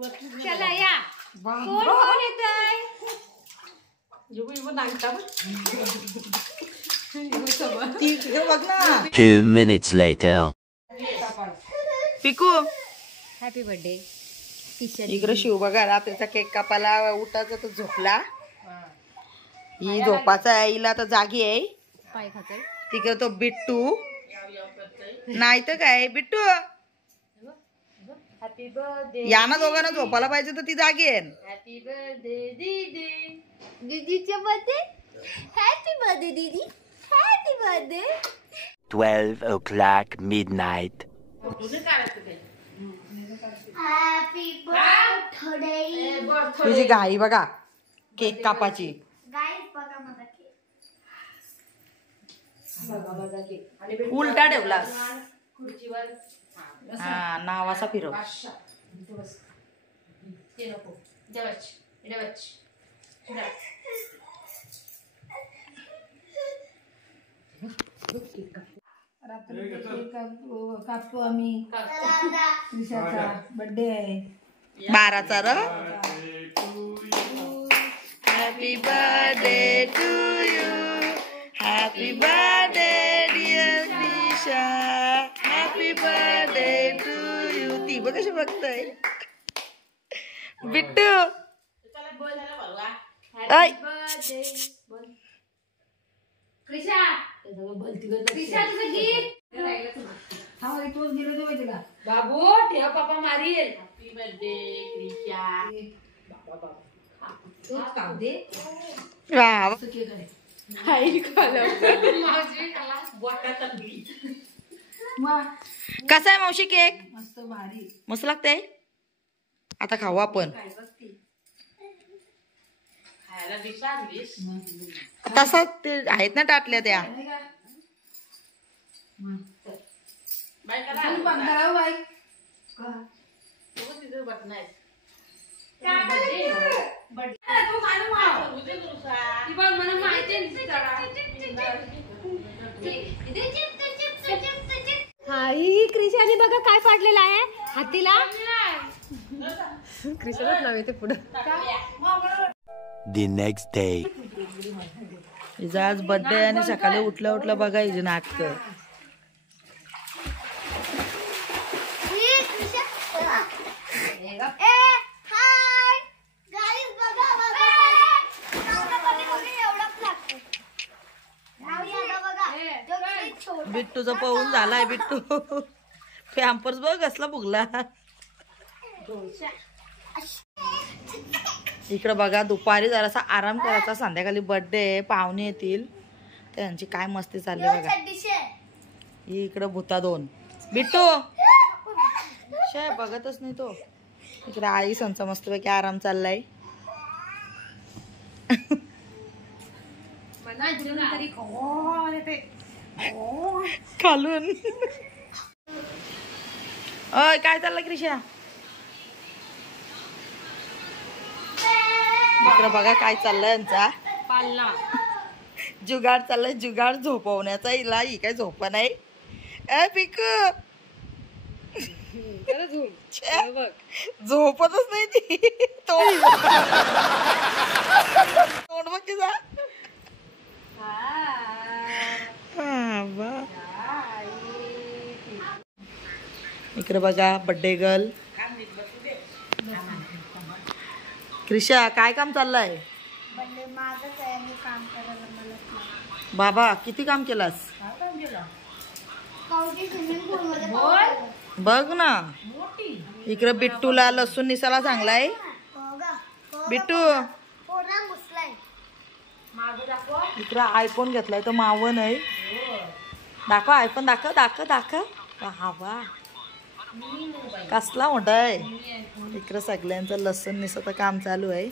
चला या कोण कोण येतंय बघ ना 2 minutes later. पिकू हॅपी बर्थडे इकडे शिव बघा रात्रीचा केक कापाला उठायचा तर झोपला ही झोपाचा आहे हिला तर जागी आहे पाय खातोय तिकडे तो बिट्टू नाही तर काय बिट्टू हॅपी बर्थडे या ना दोघांना झोपायला पाहिजे तर ती जागी आहे हॅपी बर्थडे दीदी दीदीचे बर्थडे हॅपी बर्थडे दीदी happy birthday 12 o'clock midnight. Happy birthday तुझी घाई बघा केक कापाची गाईस बघा माझा केक उलटा ठेवलास खुर्चीवर हा नावाचा फिरव कापतो आम्ही त्रिशाचा बर्थडे आहे 12चा र happy birthday to you happy birthday dear Trisha happy birthday to you ती बघ कशी बघताय बिट्टू ऐ बाबू ठेव पापा मारील हॅपी बर्थडे वाव कसा आहे मावशी केक मस्त भारी मस्त लागतंय आता खाऊ आपण तसं ते आहेत ना टाटल्या त्या हा ही क्रिशाने बघा काय पाडलेला आहे हातीला क्रिशालाच नाव येते पुढे The next day. हिचा आज बर्थडे आणि सकाळी उठल्या उठल्या बघा हिचे नाटक बिट्टूचा पाहून झालाय बिट्टू पॅम्पर्स बघ कसला फुगला इकडं बघा दुपारी जरासा आराम करायचा संध्याकाळी बर्थडे पाहुणे येतील त्यांची काय मस्ती चालली बघा ही इकडं भूता 2 बिट्टू शाय बघतच नाही तो इकडे आई संचा मस्तपैकी आराम चाललाय खालून अय काय चाललं क्रिशा इकडं बघा काय चाललंय यांचा पालना जुगाड चाललाय जुगाड झोपवण्याचा हिला ही काय झोप नाही ए पिकू झोपतच नाही ती तोंड बघ तिचा इकडे बघा बर्थडे गर्ल क्रिशा काय काम चाललंय बाबा किती काम केलास बघ ना इकडे बिट्टूला लसूण निसाला चांगलाय बिट्टू इकडे आयफोन घेतलाय तो मावन आहे दाखव आयफोन दाखव दाखव दाखव हवा कसला मोठा आहे इकडे सगळ्यांचं लसूण निसाचं काम चालू आहे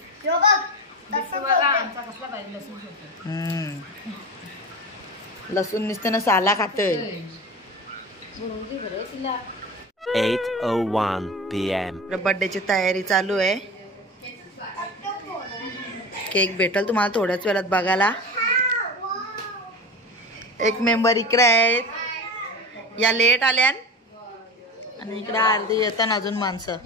लसूण निसताना साला खातोय 8:01 p.m. बर्थडेची तयारी चालू आहे केक भेटल तुम्हाला थोड्याच वेळात बघायला एक मेंबर इकडे आहेत या लेट आल्यान आणि इकडे अर्धी येतात अजून माणसं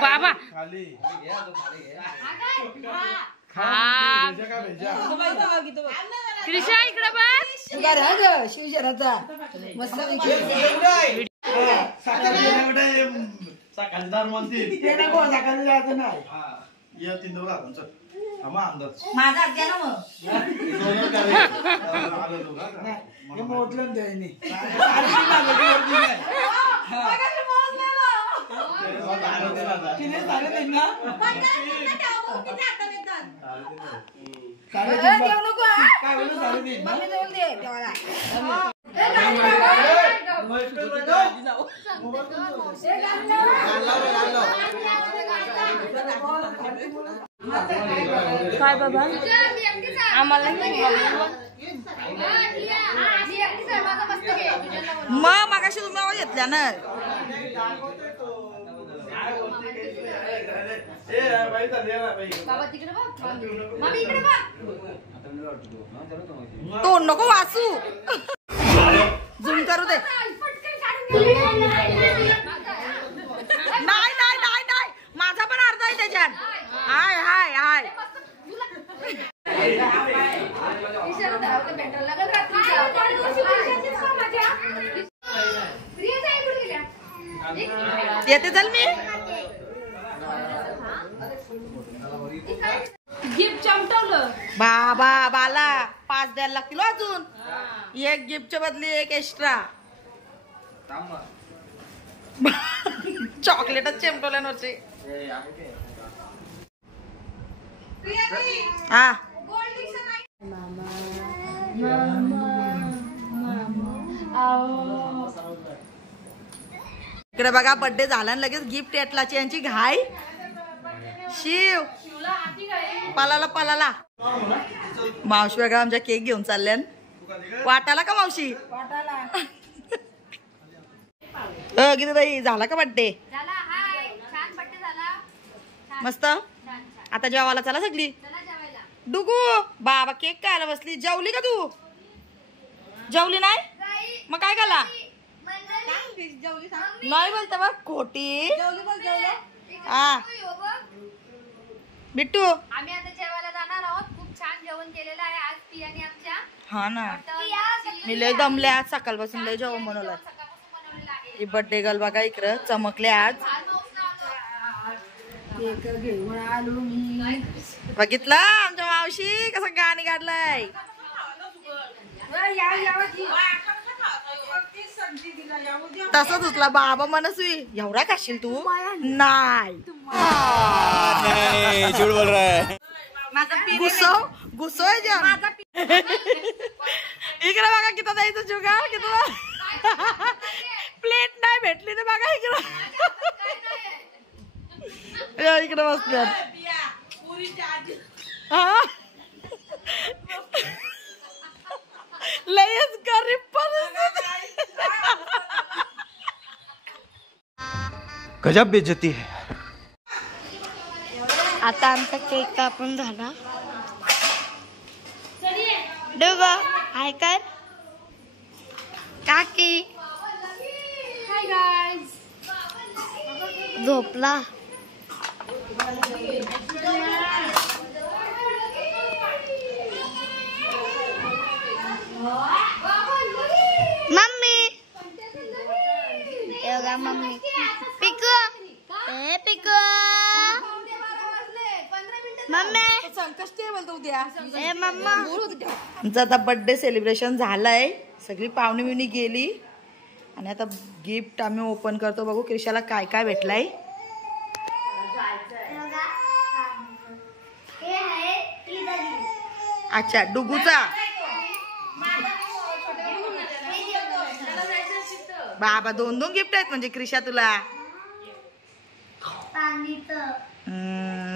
बाबा क्रिशा इकडे बघ शिवशराचा मस्त माझा द्या ना मग मोठलं द्यायने काय बाबा आम्हाला मग मागाशी तुम्ही घेतल्या ना तो नको वाचू झूम करू दे नाही नाही नाही नाही माझा पण अर्धा आहे त्याच्यात हाय हाय हाय येते चल मी गिफ्ट चमटवलं बाबा बाला 5 द्यायला लागतील अजून. एक गिफ्टच्या बदली एक एक्स्ट्रा. चॉकलेटच चेमटवल्यावरचे. हा इकडे बघा बर्थडे झाला आणि लगेच गिफ्ट येतलाची यांची घाई. शिव पलाला पलाला. मावशी बघा आमच्या केक घेऊन चालल्यान. वाटाला का मावशी? गीता ताई झाला का बर्थडे? झाला. हाय छान बर्थडे झाला. मस्त. आता जेवायला चला सगळी. चला जेवायला. डुगू बाबा केक खायला बसली. जेवली का तू? जेवली नाही मग काय खाला? नाही बोलते बघ खोटी. हा बिट्टू आम्ही आता जेवायला जाणार आहोत. खूप छान जेवण केलेलं आहे आज पियाने आमच्या. हा ना मी लय दमले आज सकाळपासून लय जेवण बनवलं. ही बर्थडे गर्ल बघा इकडं चमकले आज. बघितलं आमच्या मावशी कसं गाणी काढलंय. तसंच उचला बाबा मनस्वी एवढा खाशील तू? नाही झूठ बोल रहा है. घुसव घुसव इकडे बघा किती द्यायचं जुगार किती. प्लेट नाही भेटली तर बघा इकडं. इकडे बसल्या लयच गरीब गजब बेइज्जती है. आता आमचा केक कापून झाला. डोबा हाय कर काकी. Hi guys. झोपला. मम्मी योगा मम्मी पिकू ए पिकू मम्मी संकष्टी आहे बोलतो उद्या. ए मम्मा आमचं आता बर्थडे सेलिब्रेशन झालंय. सगळी पाहुणी बिवणी गेली आणि आता गिफ्ट आम्ही ओपन करतो. बघू क्रिशाला काय काय भेटलाय. अच्छा डुगूचा बाबा 2 गिफ्ट आहेत म्हणजे क्रिशा तुला.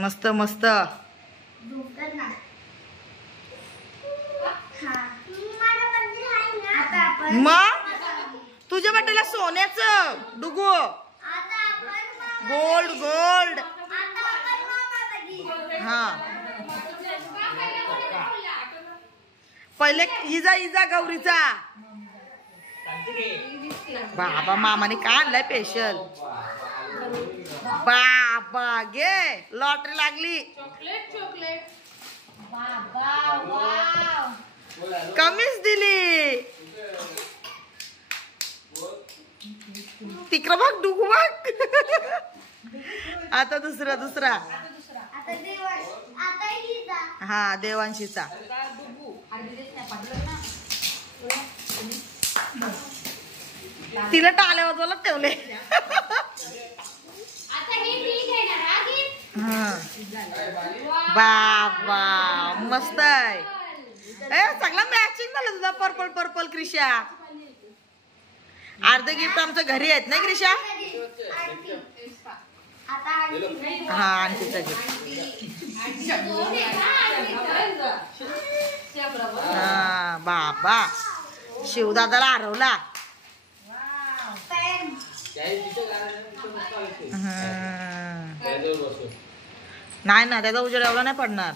मस्त मस्त. मग तुझ्या बर्थडेला सोन्याचं डुगू गोल्ड गोल्ड. हा पहिले इजा इजा गौरीचा. बाबा मामाने काय आणलाय स्पेशल. बाबा गे लॉटरी लागली. कमीच दिली. तिकडं बघ डुगू बघ. आता दुसरा हा देवांशीचा. तिला टाळ्या वाजवायला ठेवले. बाबा मस्त आहे. सगळा मॅचिंग झालं तुझा पर्पल पर्पल क्रिशा. अर्धे गिफ्ट आमच्या घरी आहेत ना क्रिशा. हा आणखीचा गिफ्ट. हा बाबा शिवदादाला हरवला. नाही ना त्याचा उजेड एवढा नाही पडणार.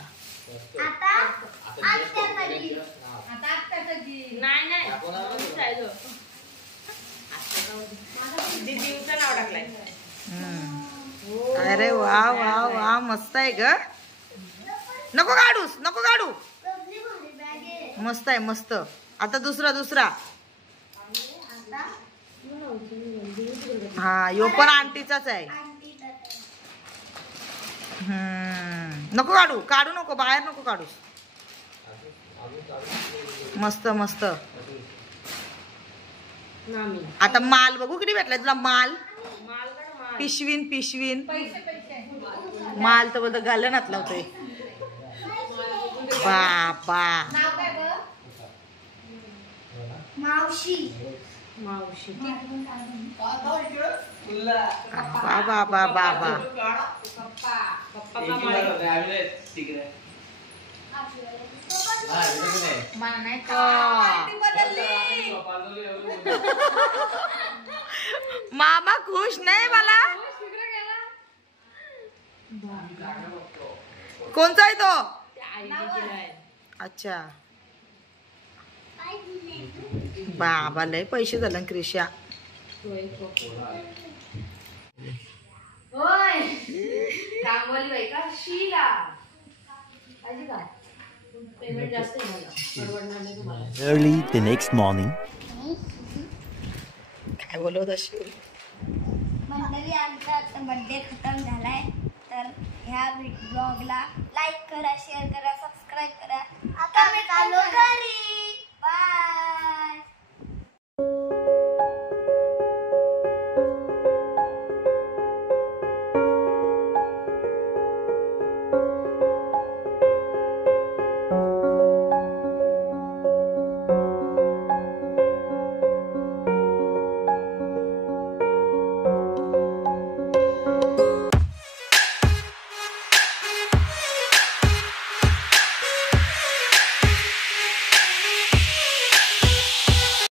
अरे वा वा वा मस्त आहे ग. नको काढूस नको काढू. मस्त आहे मस्त. आता दुसरा हा यो पण आंटीचाच आहे. नको काढू नको बाहेर नको काढूस. मस्त मस्त. आता माल बघू किती भेटलाय तुला माल. पिशवीन पिशवीन माल तर बघ घालनात लावतोय. बाबा मावशी बाबा बाबा बाबा. मामा खुश नाही मला. कोणचा आहे तो. अच्छा बाबा लय पैसे झाले क्रिशा. Early the next morning. काय बोलत अशी. मंडळी आमचा आता बर्थडे खतम झालाय. तर ह्या ब्लॉगला लाईक करा, शेअर करा, सबस्क्राईब करा. आता मी चाललो घरी. बाय.